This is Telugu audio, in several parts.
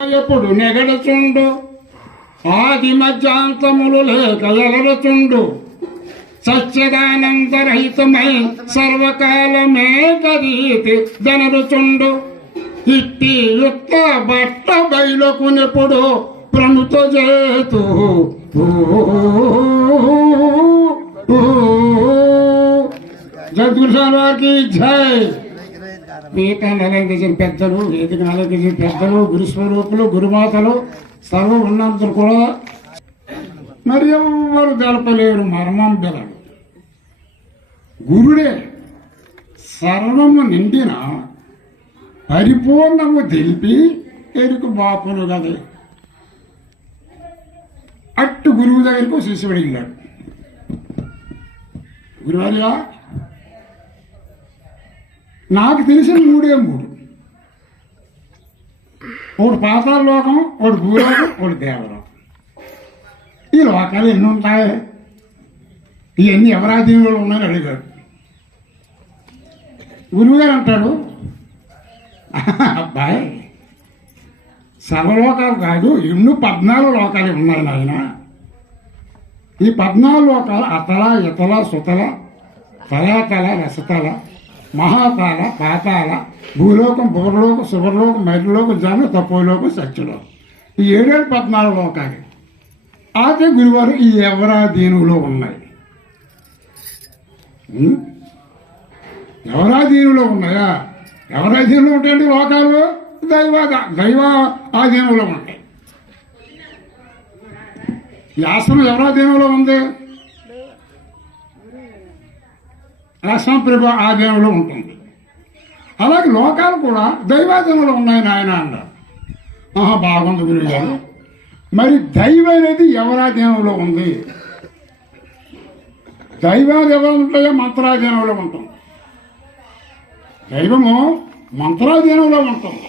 ఎప్పుడు నెగడచుండు ఆది మధ్యాంతములు లేక ఎలరచుండు సత్యదానందరహితమై సర్వకాలమే కరీతి దనరుచుండు ఇట్టి యుక్త బట్ట బయలుకునెప్పుడు ప్రముత చేతు జగద్గురు వారికి జై పీఠాన్ని అలంకరించిన పెద్దలు వేదికను అలంకరించిన పెద్దలు గురుస్వరూపులు గురుమాతలు సర్వం ఉన్నందుకు కూడా మరి ఎవరు తెలపలేరు మర్మం పిల్లలు. గురుడే సర్వము నిండిన పరిపూర్ణము తెలిపి ఎరుకు బాపును కదే. అట్టు గురువు దగ్గరకు శిష్యుడు వెళ్ళాడు. గురువర్యా నాకు తెలిసిన మూడే మూడు. ఒకటి పాతాల లోకం ఒకటి భూలోకం ఒకటి దేవలోకం. ఈ లోకాలు ఎన్ని ఉంటాయి? ఇవన్నీ ఎవరాధీనంలో ఉన్నాయని అడిగాడు. గురువుగారు అంటాడు అబ్బాయి సర్వలోకాలు కాదు ఎన్నో పద్నాలుగు లోకాలు ఉన్నాయి నాయన. ఈ పద్నాలుగు లోకాలు అతల ఇతల సుతల తలాతల రసతల మహాకాల పాతాల భూలోకం పూర్వలోకం శుభలోకం మరిలోకం జన తపోలోకం సత్యలోకం. ఈ ఏడేడు పద్నాలుగు లోకాలు. అయితే గురువారు ఈ ఎవరాధీనంలో ఉన్నాయి. ఎవరా దీనులో ఉన్నాయా? ఎవరాధీనంలో ఉంటాయండి లోకాలు? దైవ దైవ ఆధీనంలో ఉంటాయి. ఈ ఆశ్రమం ఎవరాధీనంలో ఉంది. రసంప్రభ ప్రభు ఉంటుంది. అలాగే లోకాలు కూడా దైవాధీనంలో ఉన్నాయి నాయన అన్నారు. ఆహా బాగుంది గురువు గారు మరి దైవం అనేది ఎవరాధీనంలో ఉంది. దైవాలు ఎవరు ఉంటాయో మంత్రాధీనంలో ఉంటుంది. దైవము మంత్రాధీనంలో ఉంటుంది.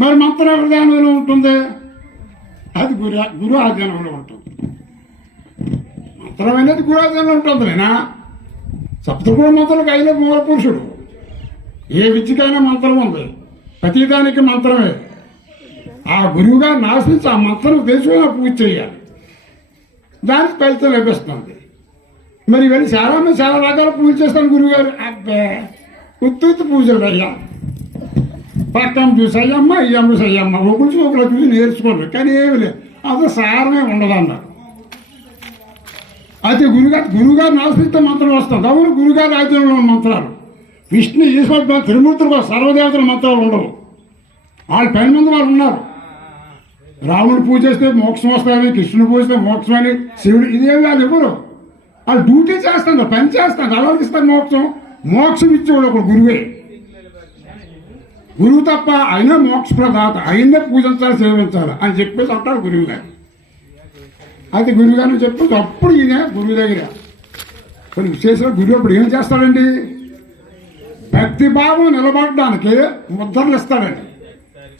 మరి మంత్ర విధానంలో ఉంటుంది. అది గురు గురు ఆధీనంలో ఉంటుంది. మంత్రం అనేది ఉంటుంది నేనా సప్తగుణ మంత్రులకు అయిన మూల పురుషుడు. ఏ విద్యకైనా మంత్రం ఉంది. ప్రతిదానికి మంత్రమే. ఆ గురువుగా నాశించి ఆ మంత్రం తెలుసుకుని పూజ చేయాలి. దానికి ఫలితం లభిస్తుంది. మరి ఇవన్నీ చాలా మంది చాలా రకాల పూజ చేస్తాను గురువుగారు. అబ్బే! ఉత్తుత్తు పూజలు అయ్యా. పక్కన చూసి అయ్యమ్మ అమ్మ చూసి అయ్యమ్మ ఒకరు చూసి ఒకరు చూసి నేర్చుకోండి. కానీ ఏమి లేదు. అసలు సారమే ఉండదు అన్నారు. అయితే గురుగారు గురుగారు నాశిస్తే మంత్రం వస్తుంది అవును గురుగారు ఆధ్వర్యంలో ఉన్న మంత్రాలు. విష్ణు ఈశ్వర త్రిమూర్తులు సర్వదేవతల మంత్రాలు ఉండవు. వాళ్ళు పని మంది వాళ్ళు ఉన్నారు. రాముడు పూజ చేస్తే మోక్షం వస్తుంది కృష్ణుడు పూజ చేస్తే మోక్షం అని శివుడు ఇదేం కాదు ఎవరు? వాళ్ళు డ్యూటీ చేస్తాడు పని చేస్తారు అలాగే మోక్షం. మోక్షం ఇచ్చేవాడు ఒక గురువే. గురువు తప్ప అయినా మోక్ష ప్రదాత అయినా పూజించాలి సేవించాలి అని చెప్పేసి అంటాడు గురువు గారు. అది గురువు గారిని చెప్పేసి అప్పుడు ఈయన గురువు దగ్గర. కొన్ని విశేషంగా గురువు అప్పుడు ఏం చేస్తాడండి? భక్తి భావం నిలబడడానికి ముద్రలు ఇస్తాడండి.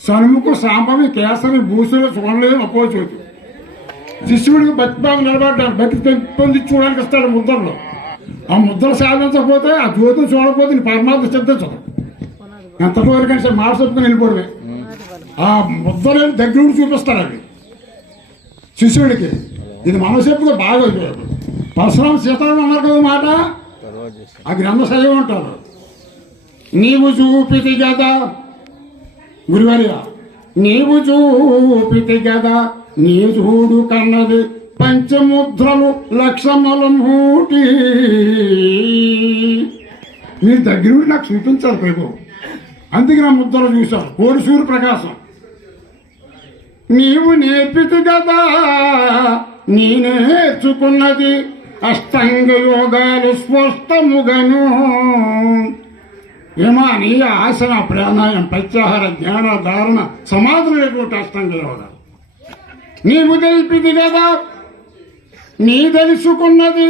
సనుముకు సాంబవి కేసరి భూసులు చూడలేదు అపోచోచు శిష్యుడికి భక్తి భావం నిలబడ్డాడు భక్తి పెంపొందించుకోవడానికి ఇస్తాడు ముద్రలు. ఆ ముద్రలు సాధించకపోతే ఆ జ్యోతిని చూడకపోతే నీ పరమాత్మ సిద్ధించదు ఎంతవరకు సరే మాట చెప్పుకుని వెళ్ళిపోవడమే ఆ ముద్రలు దగ్గర నుండి చూపిస్తాడు అవి. శిష్యుడికి ఇది మన చెప్పుగా బాగా పరశురామ సీతారాం అన్నారు కదా మాట? ఆ గ్రంథ సజీవం అంటారు. నీవు చూపితి కదా గురువారి నీవు చూపితి కదా నీ చూడు కన్నది పంచముద్రలు లక్షముల మూటి మీరు దగ్గర నుండి నాకు చూపించాలి ప్రభు. అందుకే నా ముద్రలు చూశాను. కోడి సూర్య ప్రకాశం. నీవు నేర్పితి కదా నీ నేర్చుకున్నది అష్టాంగ యోగాలు స్పష్టముగను. యమాని ఆసన ప్రాణాయం ప్రత్యాహార జ్ఞాన ధారణ సమాధులైనటువంటి అష్టాంగ యోగాలు. నీవు తెలిపిది కదా నీ తెలుసుకున్నది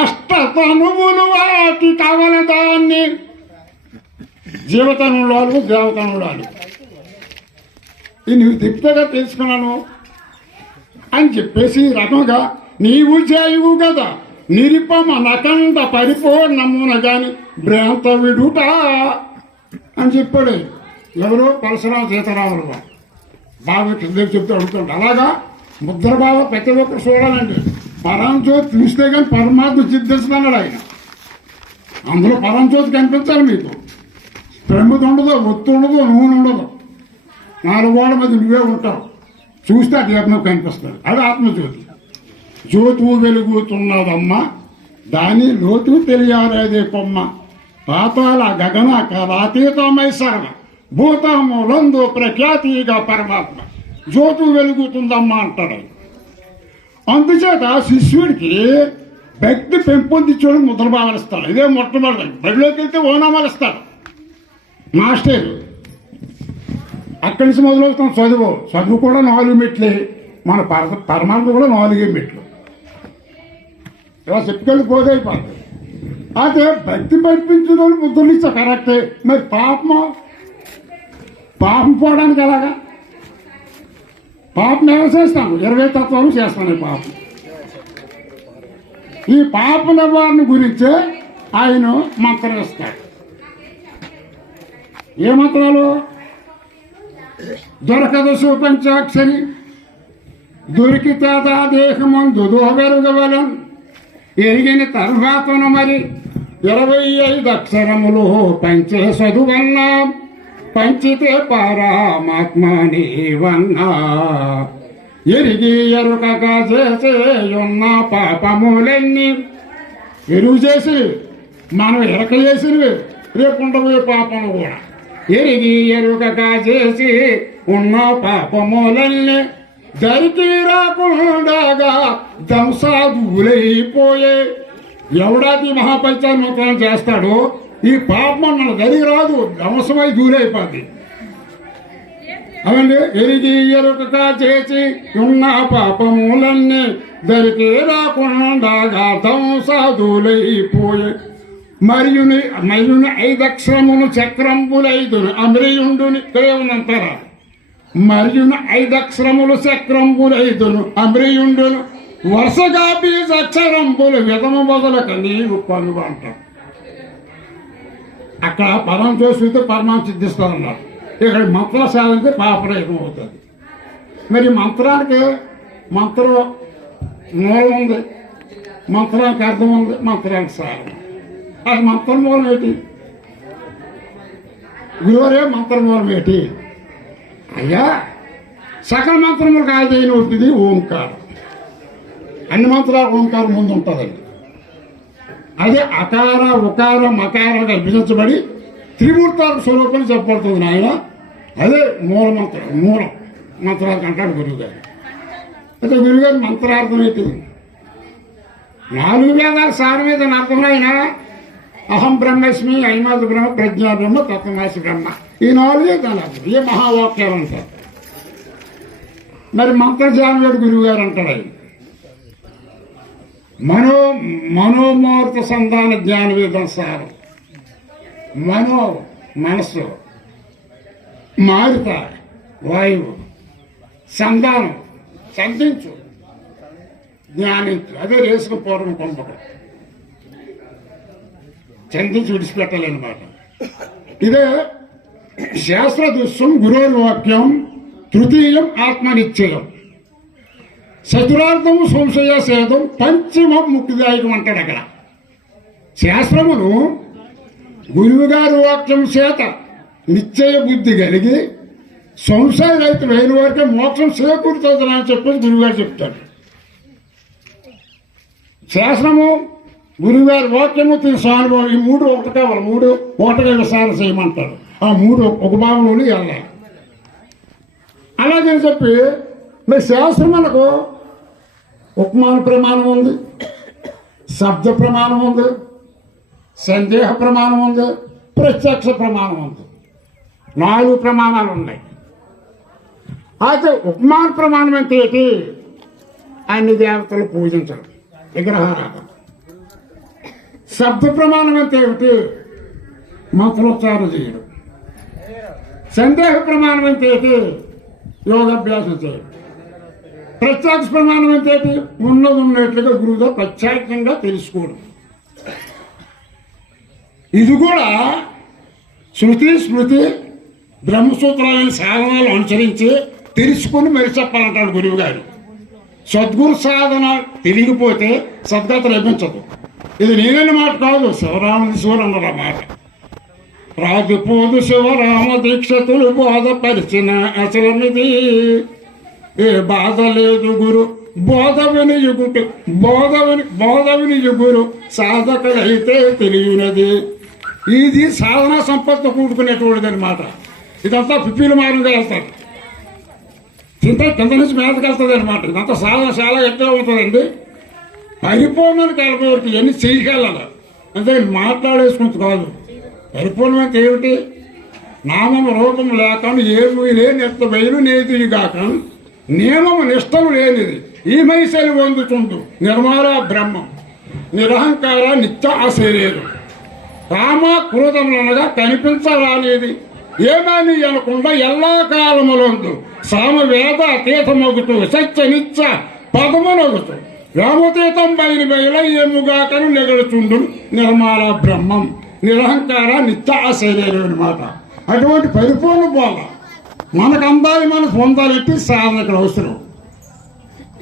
అష్టతనువులు వాటి కావల దాన్ని. జీవతనుడాలు దేవతనుడాలు ఇది నువ్వు తిప్పిగా తెలుసుకున్నాను. అని చెప్పేసి ఈ రకంగా నీవు చేయువు కదా. నిరిపమ నకంద పరిపూర్ణమున గాని భ్రాంత విడుట అని చెప్పాడు. ఎవరు పరశురామ సీతారాములు బాబు బాగా చెప్తూ అడుగుతాడు. అలాగా ముద్రబావ ప్రతి ఒక్కరు చూడాలండి. పరంజ్యోతి చూస్తే కానీ పరమాత్మ సిద్ధిస్తున్నాడు ఆయన. అందులో పరంజ్యోతి కనిపించాలి మీకు. ప్రముఖ ఉండదు ఒత్తు ఉండదు నూనె ఉండదు. నాలుగు గోడ మీద నువ్వే ఉంటావు. చూస్తే ఆ కనిపిస్తుంది. అది ఆత్మజ్యోతి. జ్యోతి వెలుగుతున్నదమ్మ. దాని లోతు తెలియాలేదే కొమ్మ. పాతాల గగన కరాతీతమై సర్వ. భూతములందు ప్రఖ్యాతిగా పరమాత్మ. జ్యోతి వెలుగుతుందమ్మా అంటాడు. అందుచేత శిష్యుడికి భక్తి పెంపొందించడం ముద్ర ఇస్తాడు ఇదే మొట్టమొదటి. బడిలోకి వెళ్తే ఓనామాలు ఇస్తాడు. మాస్టర్. అక్కడి నుంచి మొదలవుతాం చదువు. చదువు కూడా నాలుగు మెట్లే. మన పర పరమాత్మ కూడా నాలుగే మెట్లు. ఇలా చెప్పుకెళ్ళి పోతే అయిపోతుంది అయితే భక్తి పంపించిన వాళ్ళు ఇచ్చా కరెక్టే. మరి పాపం పాపం పోవడానికి ఎలాగా? పాపం ఏమో చేస్తాను ఇరవై తత్వాలు చేస్తాను ఈ పాపం. ఈ పాప నివారణ గురించే ఆయన మంత్రం ఇస్తాడు. ఏ మంత్రాలు? దొరకదు సూపంచాక్షరి. దొరికితే ఆ దేహమందు దోబెరుగవలం ఎరిగిన తర్వాతను మరి ఇరవై ఐదు అక్షరములు పంచే చదువన్నా పంచితే పరమాత్మనివన్నా ఎరిగి ఎరుకగా చేసేయున్న పాపములన్నీ. ఎరువు చేసి మనం ఎరక చేసినవి రేపు ఉండబోయే పాపము కూడా. ఎరిగి ఎరుకక చేసి ఉన్న పాపములన్నీ దరికి రాకుండాగా దంసాదులైపోయే ఎవడాది మహాపంచాత్మకం చేస్తాడో ఈ పాపం మన దరికి రాదు ధ్వంసమై దూరైపోద్ది. అవండి ఎరిగి ఎరుకక చేసి ఉన్న పాపములన్నీ దరికి రాకుండా ధ్వంసాదులైపోయే మరియు మరియుని ఐదక్షరమును చక్రంబులైదును అమ్రియుండుని ఇక్కడే ఉన్నంటారా మరియున ఐదక్షరములు చక్రంబులైదును అమ్రియుండును వరుసగా బీజక్షరంబులు విధము మొదలక నీవు కనుగొంట అక్కడ పరం చూస్తే పరమాం సిద్ధిస్తానన్నారు ఇక్కడ మంత్రం సాధిస్తే పాపరహితం అవుతుంది. మరి మంత్రానికి మంత్రం మూలం ఉంది. మంత్రానికి అర్థం ఉంది. మంత్రానికి సారం అది మంత్రం మూలం ఏంటి గురువరే మంత్రం మూలం ఏంటి అయ్యా సకల మంత్రములు కాదైన ఉంటుంది ఓంకారం అన్ని మంత్రాలు ఓంకారం ముందు ఉంటుందండి అదే అకార ఉకార మకారంగా విభజించబడి త్రిమూర్తాల స్వరూపం చెప్పబడుతుంది నాయన అదే మూల మంత్రం మూలం మంత్రాలకు అంటాడు గురువు గారు అయితే గురుగారి మంత్రార్థం ఏంటి నాలుగు వేదాల సారం మీద అర్థం ఆయన అహం బ్రహ్మస్మి ఐమాది బ్రహ్మ ప్రజ్ఞా బ్రహ్మ తత్వమాసి బ్రహ్మ. ఈ నాలుగే దాని అర్థం ఏ మహావాక్యాలు అంటారు? మరి మంత్రజానుడు గురువు గారు అంటాడు ఆయన మనో మనోమూర్త సంధాన జ్ఞాన వేదం సారం. మనో మనస్సు మారుత వాయువు సంధానం సంధించు జ్ఞానించు. అదే రేసుకు పూర్వం పంపకం చందించి విడిచిపెట్టాలన్నమాట ఇదే శాస్త్ర దృశ్యం గురోర్వాక్యం తృతీయం ఆత్మనిశ్చయం. చతురార్థం సంశయ సేదం పంచమం ముక్తిదాయకం అంటాడు అక్కడ. శాస్త్రమును గురువుగారు వాక్యం చేత నిశ్చయ బుద్ధి కలిగి సంశయ రైతు అయిన వరకే మోక్షం చేకూరుతుందని చెప్పేసి గురువుగారు చెప్తాడు శాస్త్రము గురువుగారి వాక్యము తిని సానుభవం. ఈ మూడు ఒకటి కావాలి. మూడు ఒకటిగా విసారణ చేయమంటారు. ఆ మూడు ఒక భావంలోనే వెళ్ళాలి. అలాగని చెప్పి మీ శాస్త్రం మనకు ఉపమాన ప్రమాణం ఉంది శబ్ద ప్రమాణం ఉంది సందేహ ప్రమాణం ఉంది ప్రత్యక్ష ప్రమాణం ఉంది. నాలుగు ప్రమాణాలు ఉన్నాయి. అయితే ఉపమాన ప్రమాణం అంటే ఏంటి? అన్ని దేవతలు పూజించడం విగ్రహారాధన. శబ్ద ప్రమాణం అంటే ఏమిటి? మంత్రోచ్చారణ చేయడం. సందేహ ప్రమాణం అంటే ఏంటి యోగాభ్యాసం చేయడం. ప్రత్యక్ష ప్రమాణం అంటే ఏంటి ఉన్నది ఉన్నట్లుగా గురువుగా ప్రత్యేకంగా తెలుసుకోవడం. ఇది కూడా శృతి స్మృతి బ్రహ్మసూత్రాలైన సాధనాలు అనుసరించి తెలుసుకొని మరి చెప్పాలంటాడు గురువు గారు సద్గురు సాధన తెలియకపోతే సద్గత లభించదు. ఇది నేనన్న మాట కాదు. శివరాముడి శివుడు అన్నారు ఆ మాట. రాజుపోదు శివరామ దీక్షతులు బోధపరిచిన అసలనిది. ఏ బాధ లేదు గురు. బోధ వినియుగుటు బోధ విని బోధ వినియుగురు సాధకులైతే తెలియనది. ఇది సాధన సంపత్తి కూడుకునేటువంటిది అనమాట ఇదంతా పిప్పిల మారంగా వెళ్తారు. చింత కింద నుంచి మీదకి వెళ్తుంది అనమాట ఇదంతా సాధన చాలా ఎక్కువ ఉంటుందండి పరిపూర్ణత వెళ్ళే వరకు ఎన్ని చేయగలరు? అంటే మాట్లాడేసుకుంటు కాదు. పరిపూర్ణమైతే ఏమిటి? నామము రూపం లేకుండా ఏమి లేని ఎత్త బయలు నేతివి కాక నియమము నిష్టము లేనిది ఈ మైశలు పొందుతుండు నిర్మాల బ్రహ్మం. నిరహంకార నిత్య ఆశలేదు రామ క్రోధములనగా కనిపించరానిది. ఏమని అనకుండా ఎల్లా కాలములందు సామవేద అతీతమగుతూ సత్య నిత్య పదమునగుతూ రామతీతం బయలు బయల ఏముగాకను నెగడుచుండు నిర్మాల బ్రహ్మం. నిరహంకార నిత్య ఆశయలేదు అనమాట అటువంటి పరిపూర్ణ బోధ మనకు అందాలి మన పొందాలి ఎట్టి సాధన ఇక్కడ అవసరం.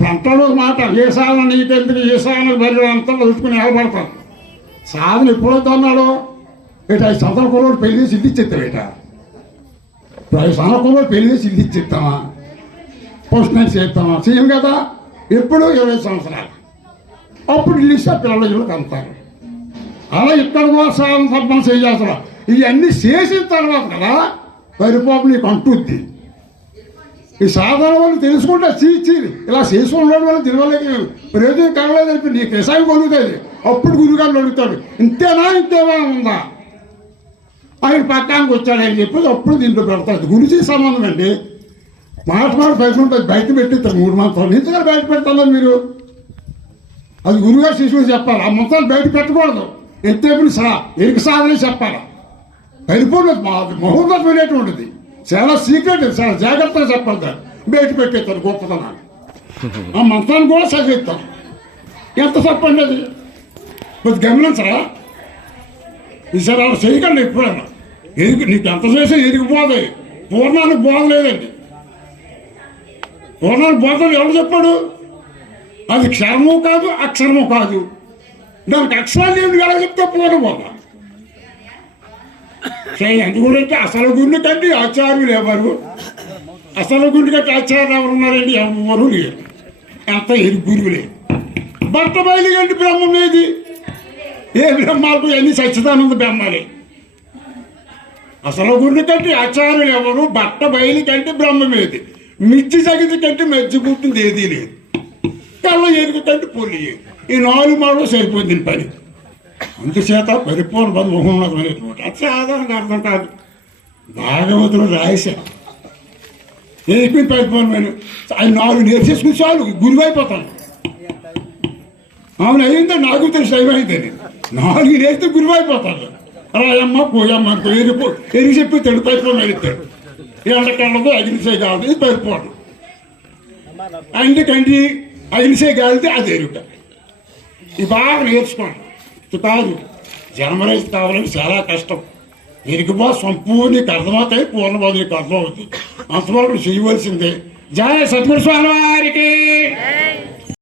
పంటలో మాట ఏ సాధన నీకెందుకు ఏ సాధన బయలు అంతా వదులుకుని నిలబడతారు సాధన ఎప్పుడైతే అన్నాడు ఇటు ఐదు సంవత్సరాల కుర్రోడు పెళ్ళి సిద్ధిచ్చేస్తావు ఇట ఇప్పుడు ఐదు సంవత్సరాల కుర్రోడు పెళ్ళి సిద్ధిచ్చేస్తామా పోస్ట్ మ్యాన్ చేస్తామా? చేయం కదా? ఇప్పుడు ఇరవై సంవత్సరాలు. అప్పుడు ఇల్లిస్తే పిల్లలు ఇల్లు అలా ఇక్కడ కూడా సాధన తప్పని చేయాల్సిన ఇవన్నీ చేసిన తర్వాత కదా పరిపాపు నీకు అంటుంది ఈ సాధన వాళ్ళు తెలుసుకుంటే చీచి. ఇలా చేసుకున్నాడు వాళ్ళు తినవలేక ప్రయోజనం కలలేదు నీ నీకు ఎసాయి కొలుగుతుంది. అప్పుడు గురుగారు అడుగుతాడు ఇంతేనా? ఇంతేమైనా ఉందా ఆయన పక్కానికి వచ్చాడని చెప్పి అప్పుడు దీంట్లో పెడతాడు గురించి సంబంధం అండి. మాట మాట బయట ఉంటుంది బయట పెట్టిస్తారు మూడు మంత్రాలు ఎందుకని బయట పెడతారు మీరు? అది గురుగారు శిశువులు చెప్పాలి. ఆ మంత్రాలు బయట పెట్టకూడదు. ఎంతేపుడు సా ఎరుకు సాధనే చెప్పాలి. పరిపూర్ణ ముహూర్తమైనటువంటిది చాలా సీక్రెట్ చాలా జాగ్రత్తగా చెప్పాలి దాన్ని. బయట పెట్టేస్తారు గొప్పతనాన్ని. ఆ మంత్రాన్ని కూడా చదివిస్తాం ఎంత చెప్పండి అది? కొద్ది గమనించరా? ఈసారి అలా చేయకండి ఎప్పుడన్నా ఎదుగు నీకు ఎంత చేసినా ఎదిగిపోదు పూర్ణానికి బోధ లేదండి. ఓనర్ బోధలు ఎవరు చెప్పాడు? అది క్షరము కాదు అక్షరము కాదు. దానికి అక్షరాలు ఏమి ఎలా చెప్తే పూర్ణ బోధ సరే అందు అసలు గుండె కంటే ఆచార్యులు ఎవరు? అసలు గుండె కంటే ఆచార్యులు ఎవరు ఉన్నారండి ఎవరు లేరు. అంత ఎరుగు గురువులే భర్త బయలు కంటే బ్రహ్మం ఏది? ఏ బ్రహ్మాలకు ఎన్ని సచ్చిదానంద బ్రహ్మాలే? అసలు గుండె కంటే ఆచార్యులు ఎవరు? బట్ట బయలు కంటే బ్రహ్మమేది మిర్చి సగితి కంటే మెచ్చి ఏదీ లేదు. కళ్ళ ఎరుగు కంటే పొల్లి. ఈ నాలుగు మాటలు సరిపోయింది పని. అందుచేత పరిపూర్ణ బహుమతమైనటువంటి అది సాధారణంగా అర్థం కాదు. భాగవతులు రాయశారు ఏపీ పరిపూర్ణమైన ఆయన నాలుగు నేర్చేసుకుని చాలు గురువు అయిపోతాను. అవును అయిందా నాకు తెలుసు ఏమైందని నాలుగు నేర్స్తే గురువు అయిపోతాను. రాయమ్మ పోయమ్మ అనుకో ఎరిపో ఎరిగి చెప్పి తెడు పరిపూర్ణ వెళ్తాడు ఎండకళ్ళతో అగ్నిసే కాదు ఇది పరిపూర్ణ అందుకండి కాలితే అది ఎరుక ఇది బాగా నేర్చుకోండి. ఇది కాదు జన్మరైతు కావాలని చాలా కష్టం. ఎరిగిపో సంపూర్ణకి అర్థమవుతాయి పూర్ణబోధునికి అర్థమవుతుంది అంతవరకు చేయవలసిందే. జయ సద్గురు స్వామి వారికి